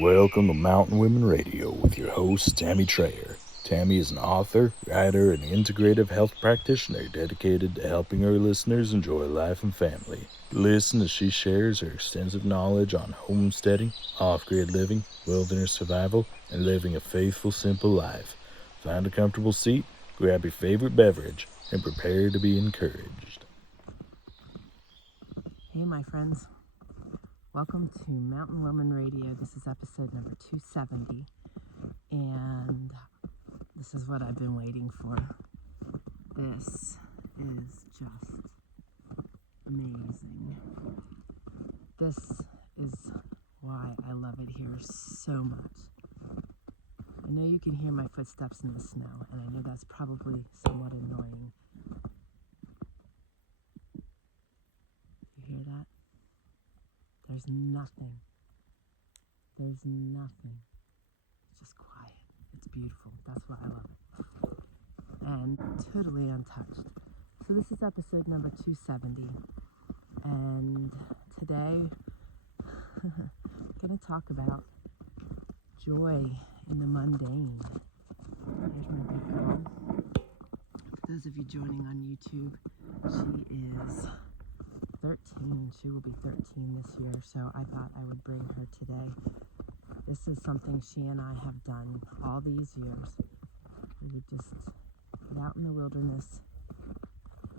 Welcome to Mountain Women Radio with your host, Tammy Trayer. Tammy is an author, writer, and integrative health practitioner dedicated to helping her listeners enjoy life and family. Listen as she shares her extensive knowledge on homesteading, off-grid living, wilderness survival, and living a faithful, simple life. Find a comfortable seat, grab your favorite beverage, and prepare to be encouraged. Hey, my friends. Welcome to Mountain Woman Radio. This is episode number 270, and this is what I've been waiting for. This is just amazing. This is why I love it here so much. I know you can hear my footsteps in the snow, and I know that's probably somewhat annoying. You hear that? There's nothing. There's nothing. It's just quiet. It's beautiful. That's why I love it. And totally untouched. So this is episode number 270. And today, I'm going to talk about joy in the mundane. Here's my big girl. For those of you joining on YouTube, she is 13. She will be 13 this year, so I thought I would bring her today. This is something she and I have done all these years. We would just get out in the wilderness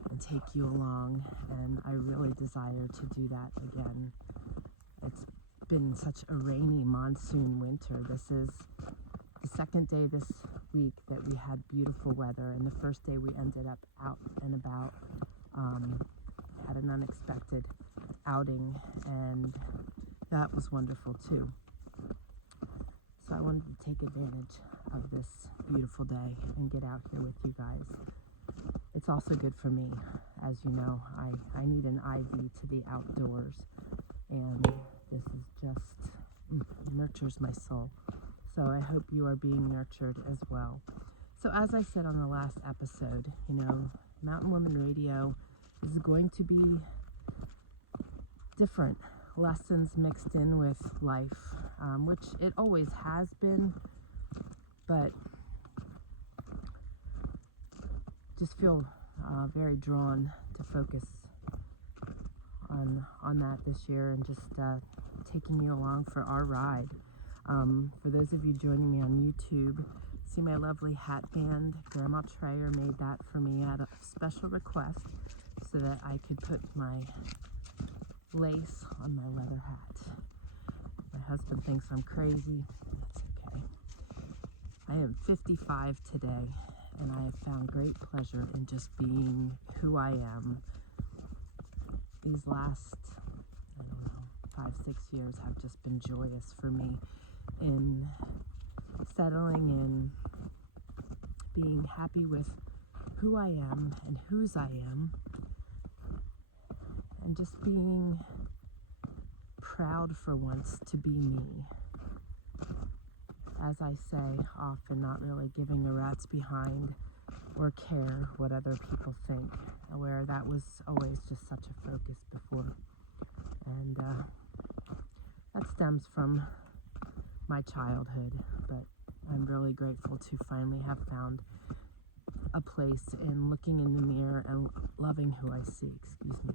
and take you along, and I really desire to do that again. It's been such a rainy monsoon winter. This is the second day this week that we had beautiful weather, and the first day we ended up out and about. Had an unexpected outing, and that was wonderful too. So I wanted to take advantage of this beautiful day and get out here with you guys. It's also good for me. As you know, I need an IV to the outdoors, and this is just nurtures my soul. So I hope you are being nurtured as well. So as I said on the last episode, Mountain Woman Radio is going to be different lessons mixed in with life, which it always has been, but just feel very drawn to focus on that this year and just taking you along for our ride. For those of you joining me on YouTube, see my lovely hat band. Grandma Trayer made that for me at a special request, so that I could put my lace on my leather hat. My husband thinks I'm crazy. That's okay. I am 55 today, and I have found great pleasure in just being who I am. These last, 5-6 years have just been joyous for me in settling in, being happy with who I am and whose I am, and just being proud for once to be me. As I say, often not really giving a rat's behind or care what other people think, where that was always just such a focus before. And that stems from my childhood, but I'm really grateful to finally have found a place in looking in the mirror and loving who I see. Excuse me.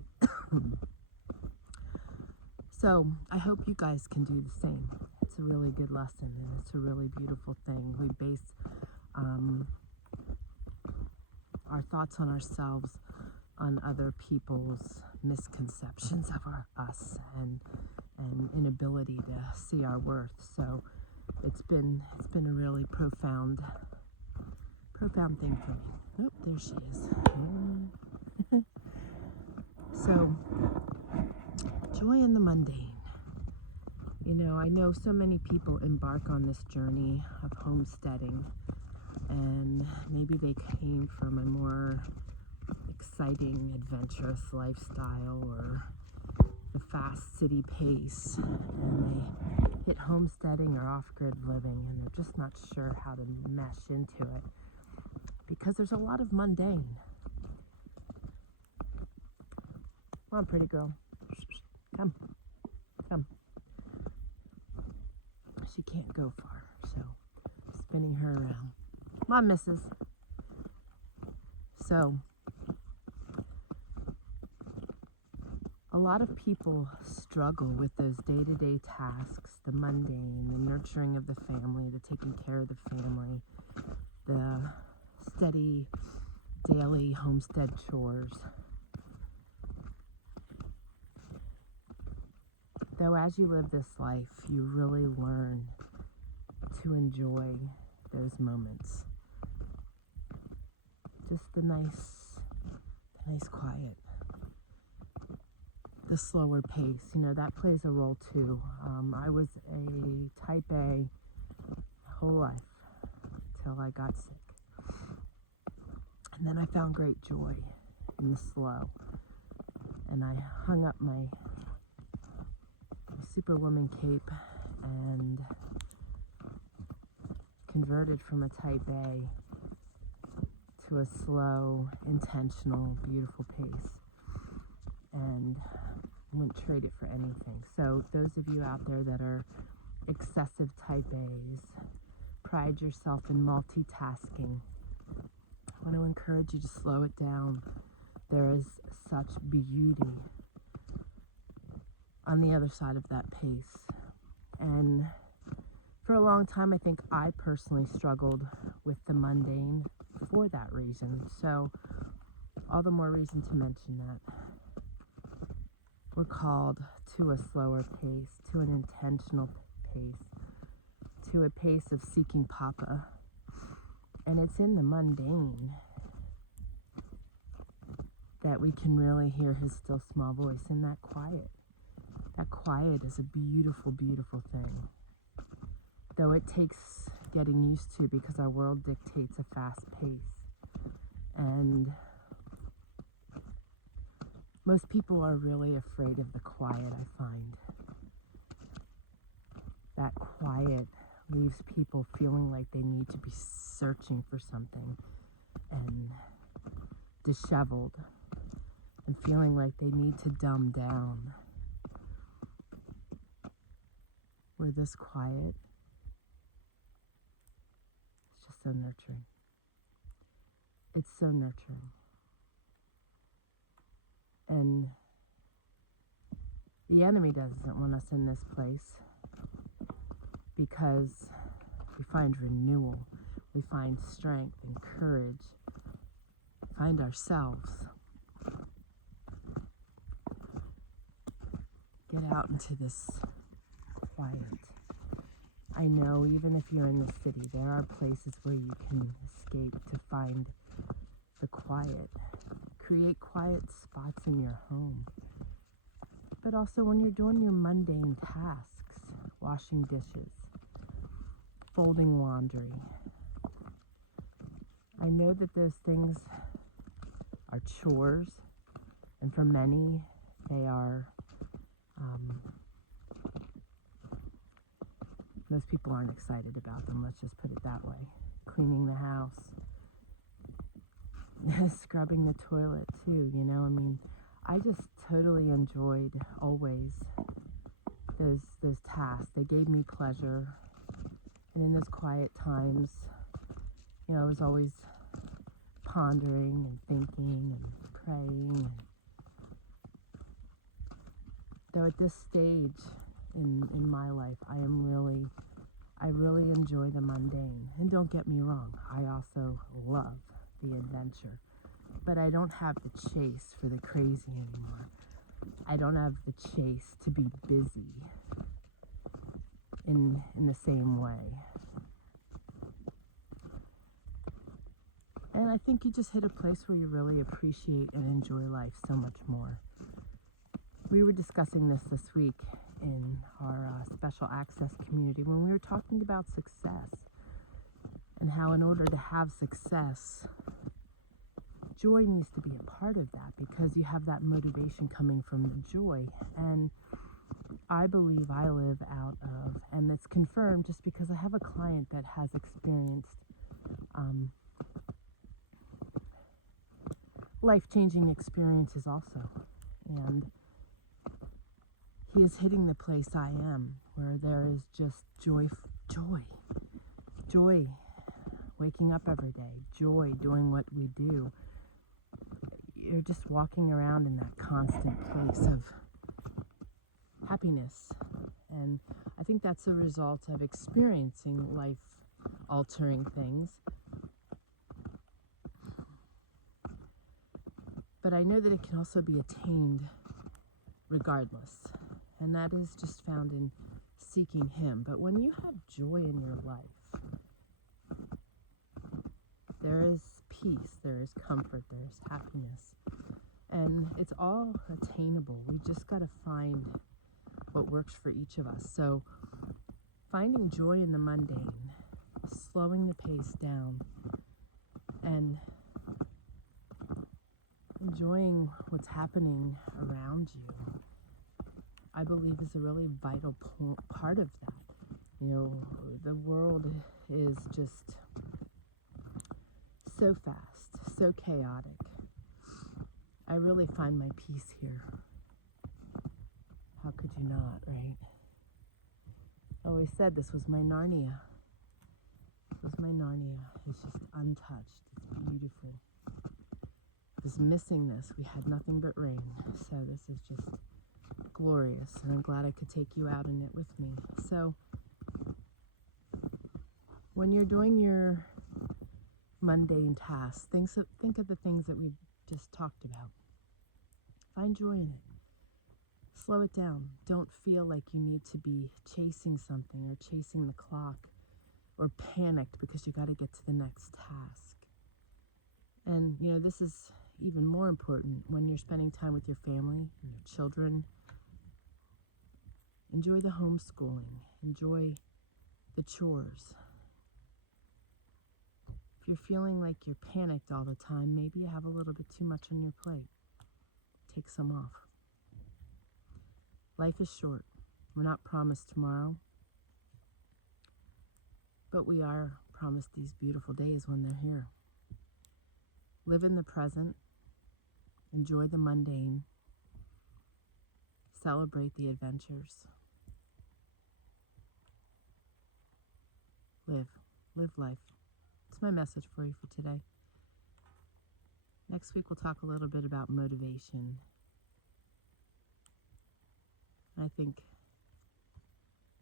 So I hope you guys can do the same. It's a really good lesson, and it's a really beautiful thing. We base our thoughts on ourselves on other people's misconceptions of us and inability to see our worth. So it's been a really profound thing for me. Oh, there she is. So, joy in the mundane. I know so many people embark on this journey of homesteading, and maybe they came from a more exciting, adventurous lifestyle or the fast city pace, and they hit homesteading or off-grid living, and they're just not sure how to mesh into it because there's a lot of mundane. Come on, pretty girl. Come. she can't go far, so spinning her around. Come on, missus. So, a lot of people struggle with those day-to-day tasks, the mundane, the nurturing of the family, the taking care of the family, the steady daily homestead chores. Though as you live this life, you really learn to enjoy those moments. Just the nice quiet. The slower pace, that plays a role too. I was a type A whole life till I got sick. And then I found great joy in the slow. And I hung up my Superwoman cape and converted from a type A to a slow, intentional, beautiful pace. And wouldn't trade it for anything. So those of you out there that are excessive type A's, pride yourself in multitasking. I want to encourage you to slow it down. There is such beauty on the other side of that pace. And for a long time, I think I personally struggled with the mundane for that reason. So all the more reason to mention that. We're called to a slower pace, to an intentional pace, to a pace of seeking Papa. And it's in the mundane that we can really hear his still small voice, in that quiet. That quiet is a beautiful, beautiful thing. Though it takes getting used to, because our world dictates a fast pace. And most people are really afraid of the quiet, I find. That quiet leaves people feeling like they need to be searching for something and disheveled and feeling like they need to dumb down. Where this quiet, it's just so nurturing. It's so nurturing. And the enemy doesn't want us in this place, because we find renewal, we find strength and courage, find ourselves. Get out into this quiet. I know even if you're in the city, there are places where you can escape to find the quiet. Create quiet spots in your home. But also when you're doing your mundane tasks, washing dishes, folding laundry. I know that those things are chores, and for many, they are, most people aren't excited about them, let's just put it that way. Cleaning the house, scrubbing the toilet too, I just totally enjoyed always those tasks. They gave me pleasure. And in those quiet times, I was always pondering and thinking and praying. Though at this stage in my life, I really enjoy the mundane. And don't get me wrong, I also love the adventure. But I don't have the chase for the crazy anymore. I don't have the chase to be busy in the same way. And I think you just hit a place where you really appreciate and enjoy life so much more. We were discussing this week in our special access community when we were talking about success, and how in order to have success, joy needs to be a part of that, because you have that motivation coming from the joy. And I believe I live out of, and it's confirmed just because I have a client that has experienced life-changing experiences also. And He is hitting the place I am, where there is just joy, waking up every day, joy doing what we do. You're just walking around in that constant place of happiness. And I think that's a result of experiencing life-altering things. But I know that it can also be attained regardless. And that is just found in seeking Him. But when you have joy in your life, there is peace, there is comfort, there is happiness. And it's all attainable. We just got to find what works for each of us. So finding joy in the mundane, slowing the pace down, and enjoying what's happening around you, I believe is a really vital part of that. You know, the world is just so fast, so chaotic. I really find my peace here. How could you not, right? I always said this was my Narnia. This was my Narnia. It's just untouched. It's beautiful. I was missing this. We had nothing but rain. So this is just glorious. And I'm glad I could take you out in it with me. So when you're doing your mundane tasks, think of the things that we've just talked about. Find joy in it. Slow it down. Don't feel like you need to be chasing something or chasing the clock or panicked because you got to get to the next task. And, you know, this is even more important when you're spending time with your family and your children. Enjoy the homeschooling. Enjoy the chores. If you're feeling like you're panicked all the time, maybe you have a little bit too much on your plate. Take some off. Life is short. We're not promised tomorrow, but we are promised these beautiful days when they're here. Live in the present. Enjoy the mundane. Celebrate the adventures. Live life. It's my message for you for today. Next week we'll talk a little bit about motivation. I think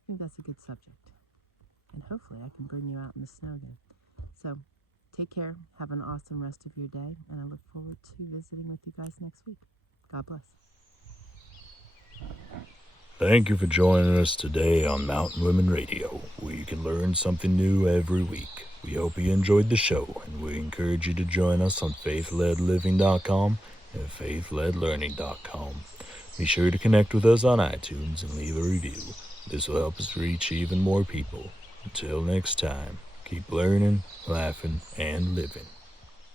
that's a good subject. And hopefully I can bring you out in the snow again. So take care. Have an awesome rest of your day. And I look forward to visiting with you guys next week. God bless. Thank you for joining us today on Mountain Women Radio, where you can learn something new every week. We hope you enjoyed the show, and we encourage you to join us on faithledliving.com and faithledlearning.com. Be sure to connect with us on iTunes and leave a review. This will help us reach even more people. Until next time, keep learning, laughing, and living.